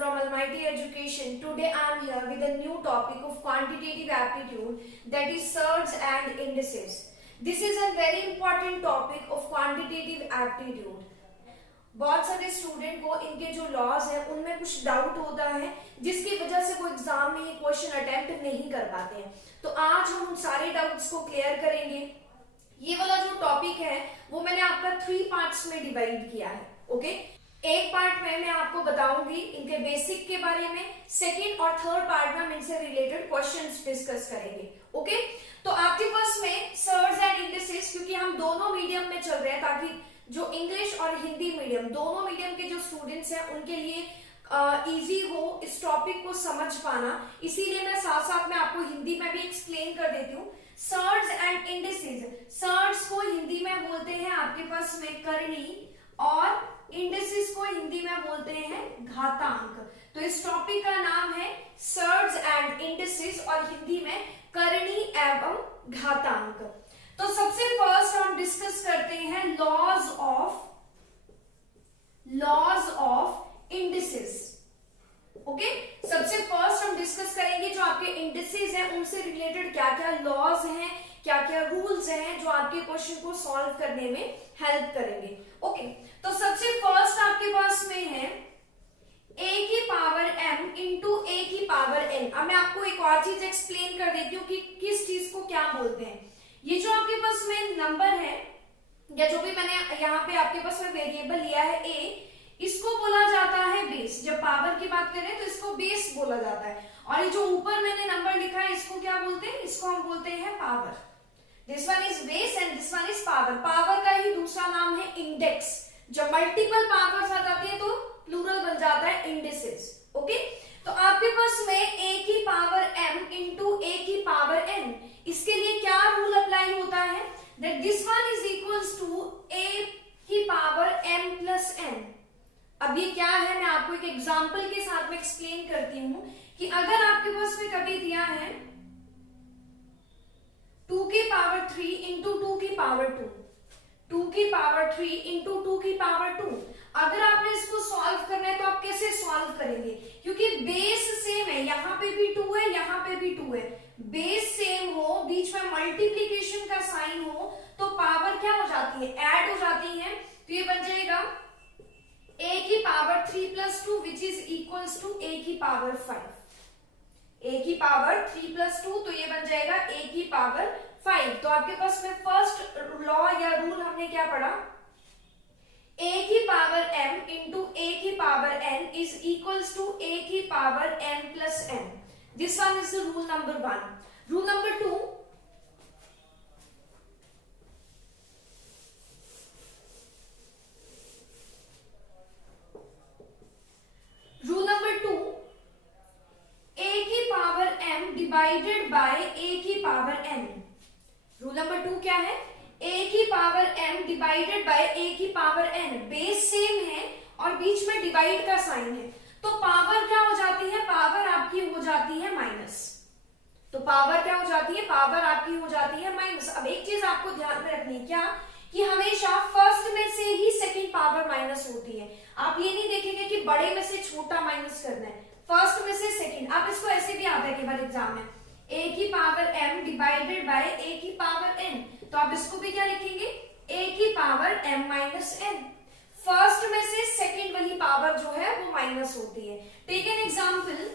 from Almighty Education. Today I am here with a new topic of quantitative aptitude, that is surds and indices. This is a very important topic of quantitative aptitude. बहुत सारे student को इनके जो laws है उनमें कुछ doubt होता है जिसकी वजह से वो एग्जाम में ये क्वेश्चन अटेम्प्ट नहीं कर पाते हैं। तो आज हम उन सारे डाउट्स को क्लियर करेंगे। ये वाला जो टॉपिक है वो मैंने आपका 3 पार्ट्स में डिवाइड किया है। ओके, एक पार्ट में मैं आपको बताऊंगी इनके बेसिक के बारे में, सेकंड और थर्ड पार्ट में हम इनसे रिलेटेड क्वेश्चंस डिस्कस करेंगे। ओके, तो आपके पास में सर्ड्स एंड इंडिसेस, क्योंकि हम दोनों मीडियम में चल रहे हैं ताकि जो इंग्लिश और हिंदी मीडियम दोनों मीडियम के जो स्टूडेंट्स हैं उनके लिए इजी हो इस टॉपिक को समझ पाना, इसीलिए मैं साथ साथ में आपको हिंदी में भी एक्सप्लेन कर देती हूँ। सर्ड्स एंड इंडिसेस, सर्ड्स को हिंदी में बोलते हैं आपके पास में करणी और इंडिसेस को हिंदी में बोलते हैं घातांक। तो इस टॉपिक का नाम है सर्ड्स एंड इंडिसेस और हिंदी में करणी एवं घातांक। तो सबसे फर्स्ट हम डिस्कस करते हैं लॉज ऑफ इंडिसेस। ओके, सबसे फर्स्ट हम डिस्कस करेंगे जो आपके इंडिसेस हैं उनसे रिलेटेड क्या क्या लॉज हैं, क्या क्या रूल्स हैं जो आपके क्वेश्चन को सॉल्व करने में हेल्प करेंगे। ओके, तो सबसे फर्स्ट आपके पास में है a की पावर m इंटू a की पावर n। अब मैं आपको एक और चीज एक्सप्लेन कर देती हूँ कि किस चीज को क्या बोलते हैं। ये जो आपके पास में नंबर है या जो भी मैंने यहाँ पे आपके पास में वेरिएबल लिया है a, इसको बोला जाता है बेस। जब पावर की बात करें तो इसको बेस बोला जाता है। और ये जो ऊपर मैंने नंबर लिखा है इसको क्या बोलते हैं, इसको हम बोलते हैं power. This one is base and this one is power. Power का ही दूसरा नाम है इंडेक्स। जब मल्टीपल पावर्स आ जाती है तो प्लूरल बन जाता है इंडिसेस। ओके, तो आपके पास में a की पावर m इंटू a की पावर n, इसके लिए क्या रूल अप्लाई होता है, that this one is equals to a की पावर m प्लस n। अब ये क्या है मैं आपको एक एग्जांपल के साथ में एक्सप्लेन करती हूं कि अगर आपके पास में कभी दिया है 2 की पावर 3 इंटू 2 की पावर 2, 2 की पावर 3 इंटू 2 की पावर 2, अगर आपने इसको सॉल्व करना है तो आप कैसे सॉल्व करेंगे, क्योंकि बेस सेम है, यहाँ पे भी 2 है, यहाँ पे भी 2 है। बेस सेम हो, बीच में मल्टीप्लीकेशन का साइन हो तो पावर क्या हो जाती है, ऐड हो जाती है। तो ये बन जाएगा a की power 3 plus 2 which is equals to a की पावर 5। a की पावर 3 प्लस 2 तो ये बन जाएगा a की पावर 5। तो आपके पास में फर्स्ट लॉ या रूल हमने क्या पढ़ा, a की पावर m इंटू a की power n is equals to a की power m plus n। This one is the rule number 1। Rule number 2, rule number 2, a की power m divided by a की power n। Rule number 2 क्या है, a की power m divided by a की power n। Base same है और बीच में divide का साइन है तो पावर क्या हो जाती है, पावर आपकी हो जाती है माइनस। तो पावर क्या हो जाती है, पावर आपकी हो जाती है माइनस। अब एक चीज आपको ध्यान में रखनी है क्या, कि हमेशा फर्स्ट में से ही सेकंड पावर माइनस होती है। आप ये नहीं देखेंगे कि बड़े में से छोटा माइनस करना है, फर्स्ट में से सेकंड। आप इसको ऐसे भी आता है कि बार एग्जाम में a की power m divided by a की पावर n, तो आप इसको भी क्या लिखेंगे, a की power m minus n। First में से सेकंड वाली पावर जो है वो माइनस होती है। टेक एन एग्जांपल,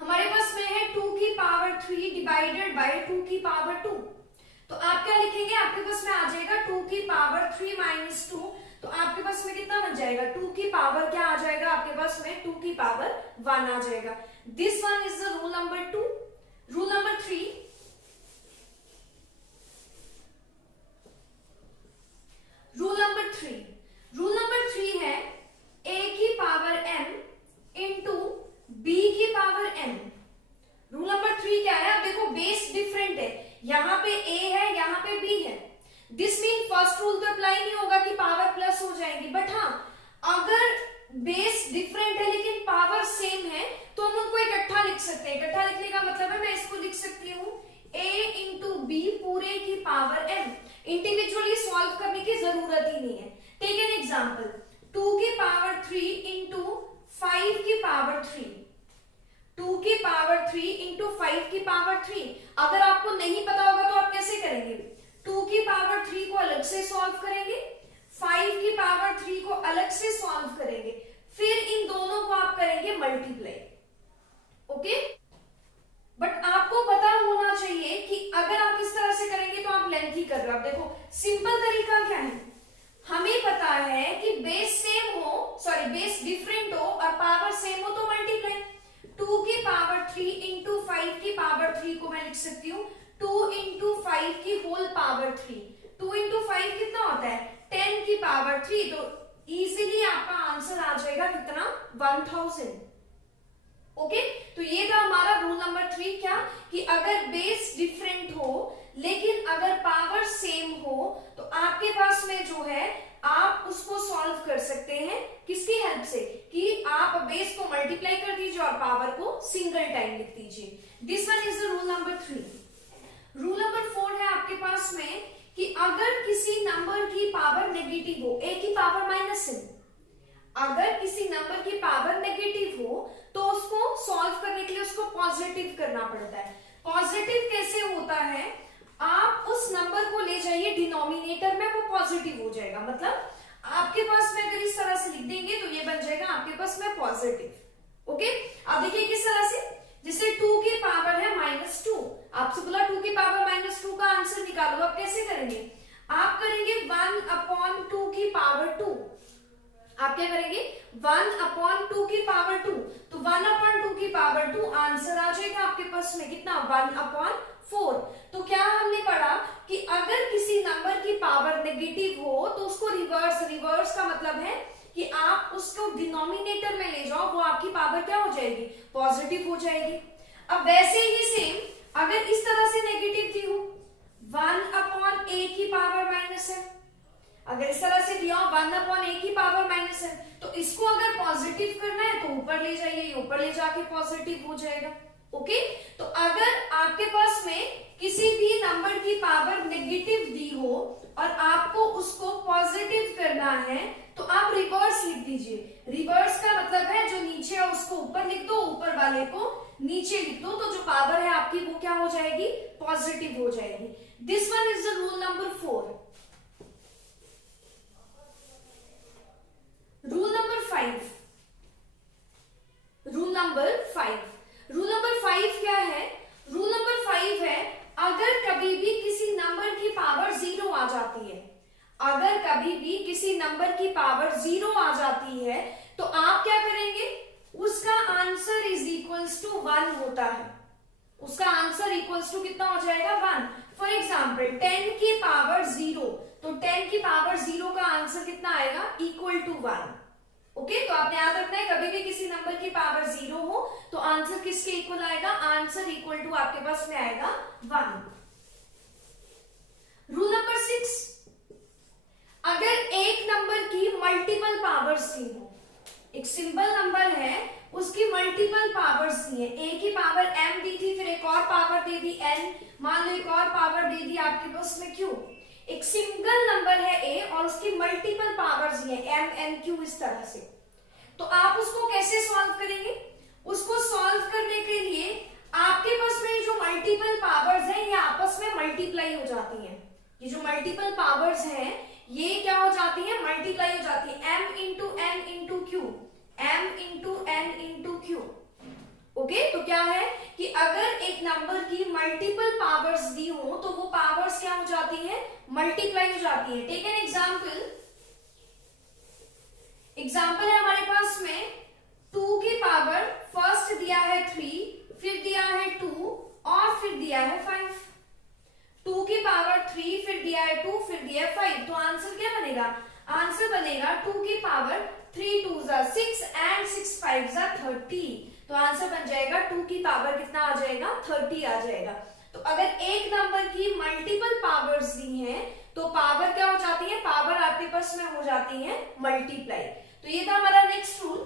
हमारे पास में है 2 की पावर 3 डिवाइडेड बाय 2 की पावर 2। तो आप क्या लिखेंगे, आपके पास में आ जाएगा 2 की पावर 3 माइनस 2। तो आपके पास में कितना बन जाएगा, 2 की पावर क्या आ जाएगा आपके पास में, 2 की पावर 1 आ जाएगा। This one is the rule number 2। Rule number 3, rule number 3, rule number 3 है a की पावर m इंटू b की पावर n। रूल नंबर 3 क्या है, अब देखो बेस डिफरेंट है, यहाँ पे a है, यहाँ पे b है। दिस मीन फर्स्ट रूल तो अप्लाई नहीं होगा कि पावर प्लस हो जाएगी, बट हाँ अगर बेस डिफरेंट है लेकिन पावर सेम है तो हम उनको इकट्ठा लिख सकते हैं। इकट्ठा लिखने का मतलब है मैं इसको लिख सकती हूँ a इंटू बी पूरे की पावर n। इंडिविजुअली सॉल्व करने की जरूरत ही नहीं है। टेक एन एग्जांपल, 2 की पावर 3 इंटू 5 की पावर 5 की पावर 3। अगर आपको नहीं पता होगा तो आप कैसे करेंगे, 2 की पावर 3 को अलग से सॉल्व करेंगे, 5 की पावर 3 को अलग से सॉल्व करेंगे, फिर इन दोनों को आप करेंगे मल्टीप्लाई। ओके, बट आपको पता होना चाहिए कि अगर आप इस तरह से करेंगे तो आप लेंथी कर रहे हो। आप देखो सिंपल तरीका क्या है, हमें पता है कि बेस सेम हो, सॉरी बेस डिफरेंट हो और पावर सेम हो तो मल्टीप्लाई। 2 की पावर 3 इंटू 5 की पावर 3 को मैं लिख सकती हूँ 2 इंटू 5 की होल पावर 3। 2 इंटू 5 कितना होता है 10 की पावर 3, तो इजीली आपका आंसर आ जाएगा कितना 1000। ओके, तो ये था हमारा रूल नंबर 3, क्या कि अगर बेस डिफरेंट हो लेकिन अगर पावर सेम हो तो आपके पास में जो है आप उसको सॉल्व कर सकते हैं किसकी हेल्प से, कि आप बेस को मल्टीप्लाई कर दीजिए और पावर को सिंगल टाइम लिख दीजिए। This one is the rule number 3। Rule number 4 है आपके पास में कि अगर किसी नंबर की पावर नेगेटिव हो, a की पावर माइनस है, अगर किसी नंबर की पावर नेगेटिव हो तो उसको सॉल्व करने के लिए उसको पॉजिटिव करना पड़ता है। पॉजिटिव कैसे होता है, आप उस नंबर को ले जाइए डिनोमिनेटर में, वो पॉजिटिव हो जाएगा। मतलब आपके पास में अगर इस तरह से लिख देंगे तो ये बन जाएगा आपके पास में पॉजिटिव। ओके, अब देखिए किस तरह से, जैसे 2 की पावर है -2, आपसे बोला 2 की पावर -2 का आंसर निकालो, आप कैसे करेंगे, आप करेंगे 1/2 की पावर 2। आप क्या करेंगे 1/2 की पावर 2, तो 1/2 की पावर 2 आंसर आ जाएगा आपके पास में कितना 1/4। तो क्या हमने पढ़ा कि अगर किसी नंबर की पावर नेगेटिव हो तो उसको रिवर्स का मतलब है कि आप उसको डिनोमिनेटर में ले जाओ, वो आपकी पावर क्या हो जाएगी पॉजिटिव हो जाएगी। अब वैसे ही सेम अगर इस तरह से नेगेटिव थी हो 1/a की पावर माइनस है, अगर इस तरह से दिया 1/a की पावर माइनस है तो इसको अगर पॉजिटिव करना है तो ऊपर ले जाइए, ऊपर ले जाके पॉजिटिव हो जाएगा। ओके, तो अगर आपके पास में किसी भी नंबर की पावर नेगेटिव दी हो और आपको उसको पॉजिटिव करना है तो आप रिवर्स लिख दीजिए। रिवर्स का मतलब है जो नीचे है उसको ऊपर लिख दो, ऊपर वाले को नीचे लिख दो, तो जो पावर है आपकी वो क्या हो जाएगी पॉजिटिव हो जाएगी। This one is the rule number 4। Rule number 5। Rule number 5 क्या है, रूल नंबर 5 है अगर कभी भी किसी नंबर की पावर 0 आ जाती है, अगर कभी भी किसी नंबर की पावर 0 आ जाती है तो आप क्या करेंगे, उसका आंसर इज इक्वल्स टू 1 होता है, उसका आंसर इक्वल्स टू कितना हो जाएगा 1। फॉर एग्जाम्पल 10 की पावर 0, तो 10 की पावर 0 का आंसर कितना आएगा इक्वल टू 1। ओके, तो आपने याद रखना है कभी भी किसी नंबर की पावर 0 हो तो आंसर किसके इक्वल आएगा, आंसर इक्वल टू आपके पास में आएगा 1। रूल नंबर 6, अगर एक नंबर की मल्टीपल पावर्स दी हो, एक सिंपल नंबर है उसकी मल्टीपल पावर्स दी है, a की पावर m दी थी, फिर एक और पावर दे दी n, मान लो एक और पावर दे दी आपके पास में q, एक सिंगल नंबर है a और उसकी मल्टीपल पावर्स दी है m n q इस तरह से, तो आप उसको कैसे सॉल्व करेंगे, उसको सॉल्व करने के लिए आपके पास में जो मल्टीपल पावर्स हैं ये आपस में मल्टीप्लाई हो जाती हैं, ये जो मल्टीपल पावर्स हैं ये क्या हो जाती है मल्टीप्लाई हो जाती है, m into n into Q, m into n into Q. Okay, तो क्या है कि अगर एक नंबर की मल्टीपल पावर्स दी हो तो वो पावर्स क्या हो जाती है मल्टीप्लाई हो जाती है। टेक एन एग्जाम्पल, एग्जाम्पल है हमारे पास में 2 की पावर फर्स्ट दिया है 3, फिर दिया है 2 और फिर दिया है 5। 2 की पावर 3, फिर दिया है 2, फिर दिया है 5, तो आंसर क्या बनेगा, आंसर बनेगा 2 की power 3 2s are 6 and 6 5s are 30, तो आंसर बन जाएगा 2 की पावर कितना आ जाएगा 30 आ जाएगा। तो अगर एक नंबर की मल्टीपल पावर्स दी हैं तो पावर क्या हो जाती है, पावर आपके पास में हो जाती है मल्टीप्लाई। तो ये था हमारा नेक्स्ट रूल।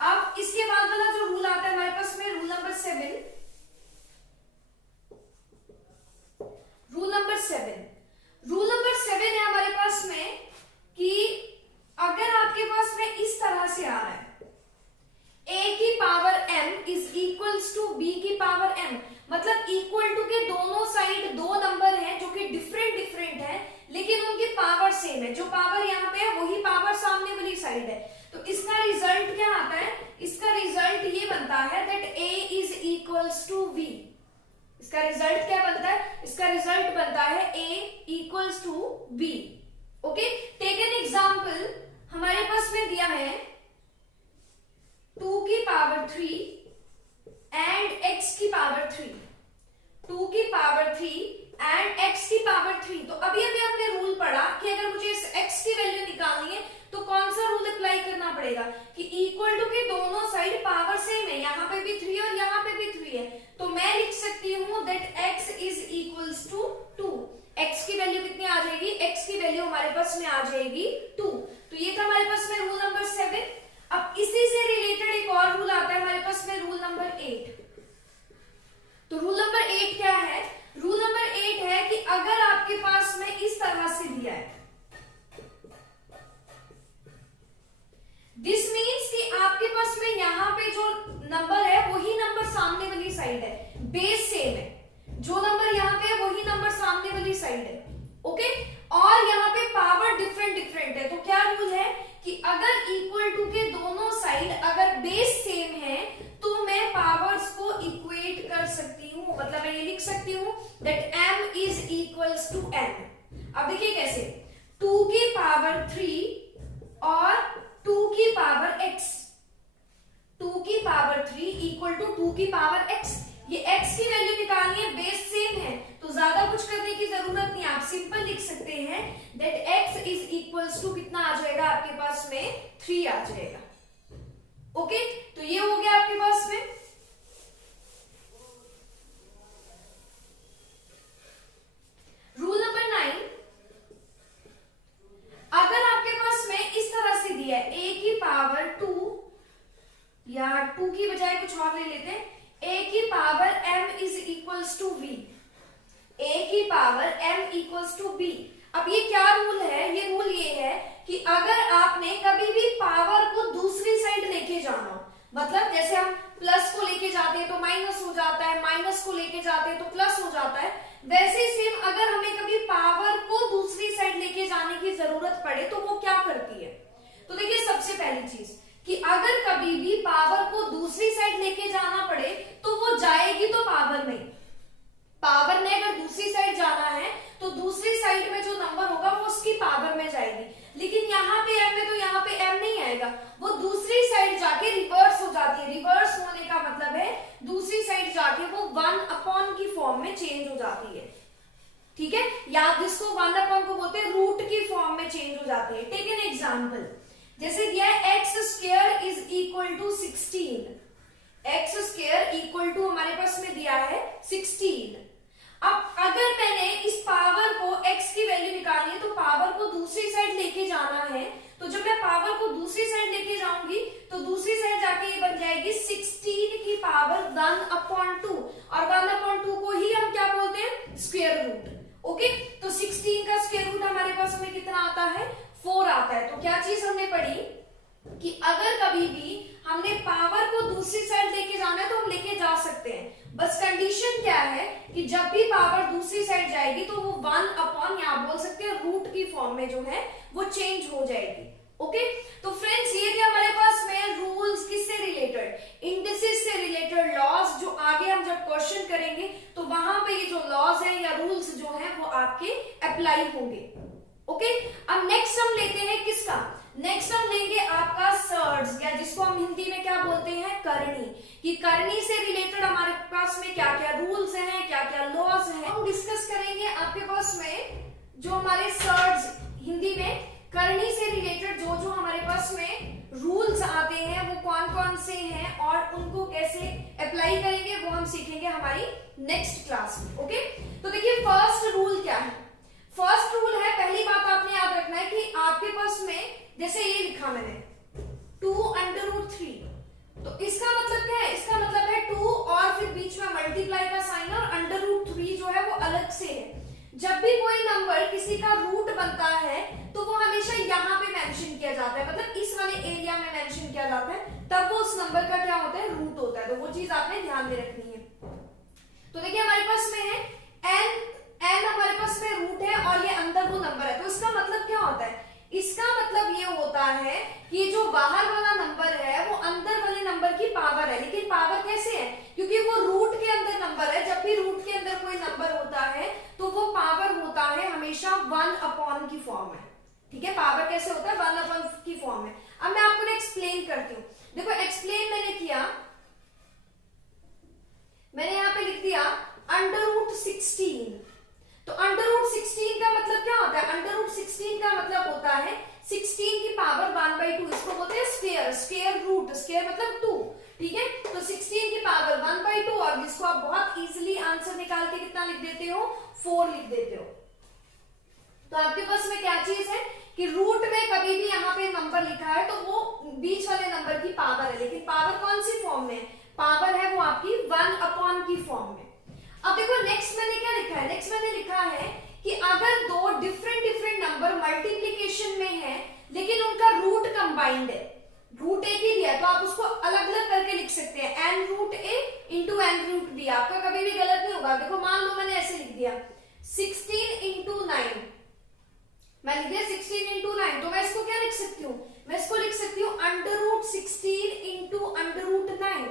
अब इसके बाद वाला जो रूल आता है हमारे पास में रूल नंबर 7। रूल नंबर 7 है हमारे पास में कि अगर आपके पास में इस तरह से आ रहा है a की power m is equals to b की पावर m, मतलब मतलब इक्वल टू के दोनों साइड दो नंबर हैं जो कि डिफरेंट डिफरेंट हैं, लेकिन उनकी पावर सेम है। जो पावर यहाँ पे है वही पावर सामने वाली साइड है। तो इसका रिजल्ट क्या आता है? इसका रिजल्ट ये बनता है that a is equals to v। इसका रिजल्ट क्या बनता है? इसका रिजल्ट बनता है a equals to b। Okay, take an example. हमारे पास में दिया है 2 की पावर 3 एंड x की पावर 3, 2 की पावर 3 एंड x की पावर 3। तो अभी अभी हमने रूल पढ़ा कि अगर मुझे इस x की वैल्यू निकालनी है तो कौन सा रूल अप्लाई करना पड़ेगा कि इक्वल टू के दोनों साइड पावर सेम है, यहाँ पे भी 3 और यहाँ पे भी 3 है। तो मैं लिख सकती हूँ that x is equals to 2। x की वैल्यू कितनी आ जाएगी? x की वैल्यू हमारे पास में आ जाएगी 2। तो ये था हमारे पास में रूल नंबर 7। अब इसी से रिलेटेड एक और रूल आता है हमारे पास में, रूल नंबर 8। तो रूल नंबर 8 क्या है? रूल नंबर 8 है कि अगर आपके पास में इस तरह से दिया है, दिस मीन्स कि आपके पास में यहाँ पे जो नंबर है वही नंबर सामने वाली साइड है, बेस सेम है। जो नंबर यहाँ पे है वही नंबर सामने वाली साइड है। ओके, और यहाँ पे पावर डिफरेंट डिफरेंट है। तो क्या रूल है कि अगर इक्वल टू के दोनों साइड अगर बेस सेम है तो मैं पावर्स को इक्वेट कर सकती हूँ। मतलब मैं ये लिख सकती हूँ that m is equals to n। अब देखिए कैसे, 2 की पावर 3 और 2 की पावर x, 2 की पावर 3 इक्वल टू 2 की पावर x। ये x की वैल्यू निकालनी है, बेस सेम है तो ज्यादा कुछ करने की जरूरत नहीं, आप सिंपल लिख सकते हैं that x is equals to कितना आ जाएगा आपके पास में? 3 आ जाएगा। ओके, तो ये हो गया आपके पास में। रूल नंबर 9, अगर आपके पास में इस तरह से दिया है a की पावर 2, या 2 की बजाय कुछ और ले लेते हैं, a की power m is equals to v, a की power m equals to b। अब ये क्या रूल है? ये रूल ये है कि अगर आपने कभी भी पावर को दूसरी साइड लेके जाना हो, मतलब जैसे हम प्लस को लेके जाते हैं तो माइनस हो जाता है, माइनस को लेके जाते हैं तो प्लस हो जाता है, वैसे सेम अगर हमें कभी पावर को दूसरी साइड लेके जाने की जरूरत पड़े तो वो क्या करती है? तो देखिए, सबसे पहली चीज कि अगर कभी भी पावर को दूसरी साइड लेके जाना पड़े तो वो जाएगी तो पावर में। पावर ने अगर दूसरी साइड जाना है तो दूसरी साइड में जो नंबर होगा वो उसकी पावर में जाएगी, लेकिन यहाँ पे m है तो यहाँ पे m नहीं आएगा, वो दूसरी साइड जाके रिवर्स हो जाती है। रिवर्स होने का मतलब है दूसरी साइड जाके वो 1 की फॉर्म में चेंज हो जाती है। ठीक है, या जिसको 1 को बोलते हैं रूट की फॉर्म में चेंज हो जाती है। टेक एन एग्जाम्पल, जैसे दिया है x square is equal to 16। x square equal to हमारे पास में दिया है 16। अब अगर मैंने इस पावर को x की वैल्यू निकालनी है तो पावर को दूसरी साइड लेके जाना है, तो जब मैं पावर को दूसरी साइड लेके जाऊंगी तो दूसरी साइड जाके ये बन जाएगी 16 की पावर 1/2, और 1/2 को ही हम क्या बोलते हैं? Square root. ओके, तो 16 का स्क्वायर रूट हमारे पास में कितना आता है? 4 आता है। तो क्या चीज हमने पढ़ी कि अगर कभी भी हमने पावर को दूसरी साइड लेके जाना है तो हम लेके जा सकते हैं, बस कंडीशन क्या है कि जब भी पावर दूसरी साइड जाएगी तो वो 1 यहाँ बोल सकते हैं रूट की फॉर्म में जो है वो चेंज हो जाएगी। ओके, तो फ्रेंड्स ये थे हमारे पास में रूल्स किससे रिलेटेड? इंडिसेस से रिलेटेड लॉज, जो आगे हम जब क्वेश्चन करेंगे तो वहां पे ये जो लॉज है या रूल्स जो है वो आपके अप्लाई होंगे। ओके, अब नेक्स्ट हम लेते हैं किसका? नेक्स्ट हम लेंगे आपका सर्ड्स, या जिसको हम हिंदी में क्या बोलते हैं? करनी। कि करनी से रिलेटेड हमारे पास में क्या क्या रूल्स हैं, क्या क्या लॉज हैं, हम डिस्कस करेंगे। आपके पास में जो हमारे सर्ड्स, हिंदी में करनी से रिलेटेड जो जो हमारे पास में रूल्स आते हैं वो कौन कौन से हैं और उनको कैसे अप्लाई करेंगे वो हम सीखेंगे हमारी नेक्स्ट क्लास में। ओके, तो देखिए फर्स्ट रूल क्या है? फर्स्ट रूल है, पहली बात आपने याद रखना है कि आपके पास में जैसे ये लिखा मैंने 2√3, तो इसका मतलब क्या है? इसका मतलब है 2 और फिर बीच में मल्टीप्लाई का साइन, और √3 जो है वो अलग से है। जब भी कोई नंबर किसी का रूट बनता है तो वो हमेशा यहाँ पे मेंशन किया जाता है, मतलब इस वाले एरिया में मेंशन किया जाता है, तब वो उस नंबर का क्या होता है? रूट होता है। तो वो चीज आपने ध्यान में रखनी है। तो देखिए हमारे पास में है n हमारे पास में रूट है और ये अंदर वो नंबर है, तो इसका मतलब क्या होता है, इसका मतलब ये होता है कि जो बाहर वाला नंबर है वो अंदर वाले नंबर की पावर है। लेकिन पावर कैसे है, क्योंकि वो रूट के अंदर नंबर है। जब भी रूट के अंदर कोई नंबर होता है तो वो पावर होता है हमेशा 1 अपॉन की फॉर्म में। ठीक है, पावर कैसे होता है, 1 अपॉन की फॉर्म में। अब मैं आपको एक्सप्लेन करती हूँ। देखो एक्सप्लेन मैंने किया, मैंने यहाँ पे लिख दिया √16। तो √16 का मतलब क्या होता है, √16 का मतलब होता है 16 की पावर 1/2। इसको बोलते हैं स्क्वायर, स्क्वायर रूट, स्क्वायर मतलब 2। ठीक है, तो 16 की पावर 1/2 और जिसको आप बहुत इजीली आंसर निकाल के कितना लिख देते हो, 4 लिख देते हो। तो आपके पास में क्या चीज है कि रूट में कभी भी यहाँ पे नंबर लिखा है तो वो बीच वाले नंबर की पावर है, लेकिन पावर कौन सी फॉर्म में, पावर है वो आपकी 1 अपॉन की फॉर्म में। अब देखो नेक्स्ट मैंने क्या लिखा है, नेक्स्ट मैंने लिखा है कि अगर दो डिफरेंट नंबर मल्टीप्लीकेशन में है लेकिन उनका रूट कंबाइंड है, रूट एक ही दिया तो आप उसको अलग अलग करके लिख सकते हैं, n√a इंटू n√b। आपका कभी भी गलत नहीं होगा। देखो मान लो मैंने ऐसे लिख दिया 16 इंटू 9, मैं लिख दिया 16 इंटू 9, तो मैं इसको क्या लिख सकती हूँ, मैं इसको लिख सकती हूँ √16 into √9।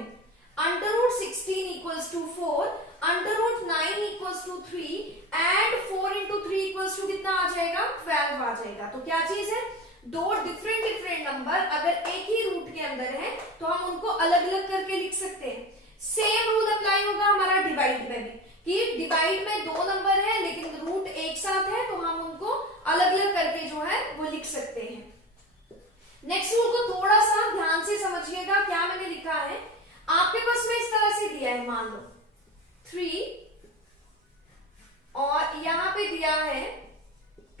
√16 equals to 4, √9 equals to 3 and 4 into 3 equals to कितना आ जाएगा, 12 आ जाएगा। तो क्या चीज है, दो डिफरेंट नंबर अगर एक ही रूट के अंदर है तो हम उनको अलग अलग करके लिख सकते हैं। सेम रूल अप्लाई होगा हमारा डिवाइड में भी, कि डिवाइड में दो नंबर है लेकिन रूट एक साथ है तो हम उनको अलग अलग करके जो है वो लिख सकते हैं। नेक्स्ट रूल को थोड़ा सा ध्यान से समझिएगा, क्या मैंने लिखा है आपके पास में इस तरह से दिया है, मान लो 3 और यहां पे दिया है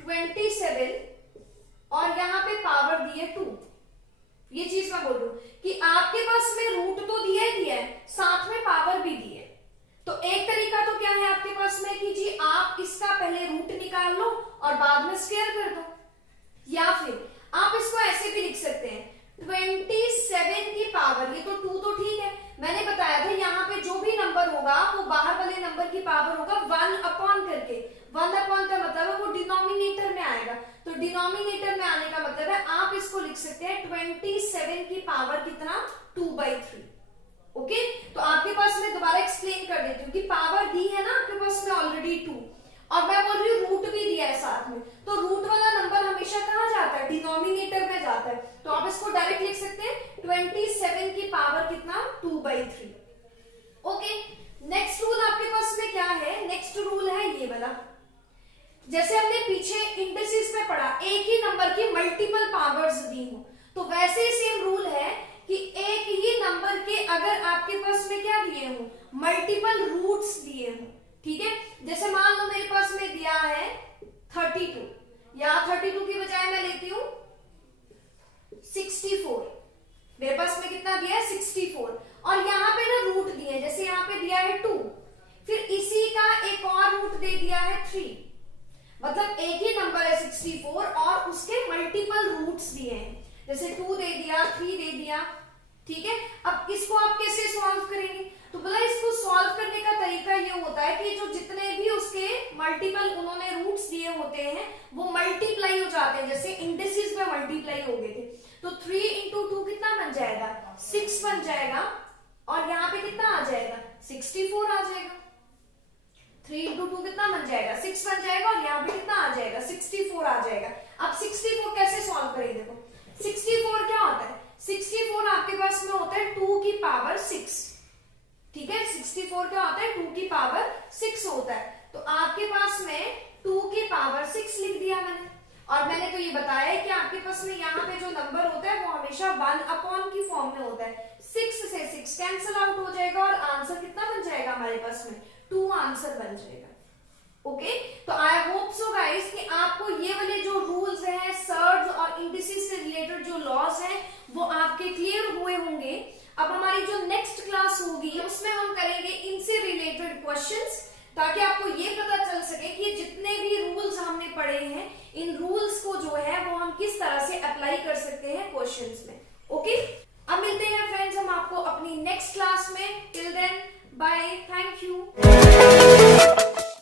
27 और यहां पे पावर दी है 2। ये चीज मैं बोल रही हूं कि आपके पास में रूट तो दिया ही दिया है, साथ में पावर भी दी है। तो एक तरीका तो क्या है आपके पास में कि जी आप इसका पहले रूट निकाल लो और बाद में स्क्वायर कर दो, या फिर आप इसको ऐसे भी लिख सकते हैं 27 की पावर, ये तो 2 तो ठीक है, मैंने बताया था यहाँ पे जो भी नंबर होगा वो बाहर वाले नंबर की पावर होगा 1 अपॉन करके। 1 अपॉन का मतलब है वो डिनोमिनेटर में आएगा, तो डिनोमिनेटर में आने का मतलब है आप इसको लिख सकते हैं 27 की पावर कितना, 2/3। ओके, तो आपके पास मैं दोबारा एक्सप्लेन कर देती हूँ कि पावर दी है ना आपके पास में ऑलरेडी 2 और मैं बोल रही हूँ रूट भी दिया है साथ में, तो रूट वाला नंबर हमेशा कहाँ जाता है, डिनोमिनेटर में जाता है। तो आप इसको डायरेक्ट लिख सकते हैं 27 की पावर कितना, 2/3। ओके, नेक्स्ट रूल आपके पास में क्या है, नेक्स्ट रूल है ये वाला, जैसे हमने पीछे इंडिसेस में पढ़ा एक ही नंबर की मल्टीपल पावर्स दी हो, तो वैसे ही सेम रूल है कि एक ही नंबर के अगर आपके पास में क्या दिए हो, मल्टीपल रूट्स दिए हो। ठीक है, जैसे मान लो मेरे पास में दिया है 32, या 32 की बजाय मैं लेती हूं 64, मेरे पास में कितना दिया है 64 और यहाँ पे ना रूट दिए, जैसे यहाँ पे दिया है 2, फिर इसी का एक और रूट दे दिया है 3, मतलब एक ही नंबर है 64 और उसके मल्टीपल रूट्स दिए हैं, जैसे 2 दे दिया, 3 दे दिया। ठीक है, अब इसको आप कैसे सॉल्व करेंगे, तो बोला इसको सॉल्व करने का तरीका ये होता है कि जो जितने भी उसके मल्टीपल उन्होंने रूट्स दिए होते हैं वो मल्टीप्लाई हो जाते हैं, जैसे इंडिसेस में मल्टीप्लाई हो गए थे, तो 3 इंटू 2 कितना बन जाएगा, 6 बन जाएगा और यहाँ पे कितना आ जाएगा, 64 आ जाएगा। 3 इंटू 2 कितना बन जाएगा, 6 बन जाएगा और यहाँ पे कितना आ जाएगा, 64 आ जाएगा। अब 64 कैसे सॉल्व करेंगे, देखो 64 क्या होता है, 64 आपके पास में होता है 2 की पावर 6। ठीक है, 64 क्या होता है, 2 की पावर 6 होता है, तो आपके पास में 2 की पावर 6 लिख दिया मैंने। और मैंने तो ये बताया है कि आपके पास में यहाँ पे जो नंबर होता है वो हमेशा 1 अपॉन की फॉर्म में होता है, 6 से 6 कैंसिल आउट हो जाएगा और आंसर कितना बन जाएगा हमारे पास में, 2 आंसर बन जाएगा। ओके, तो आई होप सो गाइस कि आपको ये वाले जो रूल्स हैं, सर्ड्स और इंडिसेस से रिलेटेड जो लॉज हैं वो आपके क्लियर हुए होंगे। अब हमारी जो नेक्स्ट क्लास होगी उसमें हम करेंगे इनसे रिलेटेड क्वेश्चंस, ताकि आपको ये पता चल सके कि जितने भी रूल्स हमने पढ़े हैं इन रूल्स को जो है वो हम किस तरह से अप्लाई कर सकते हैं क्वेश्चंस में। ओके, अब मिलते हैं फ्रेंड्स हम आपको अपनी नेक्स्ट क्लास में। Till then Bye. Thank you.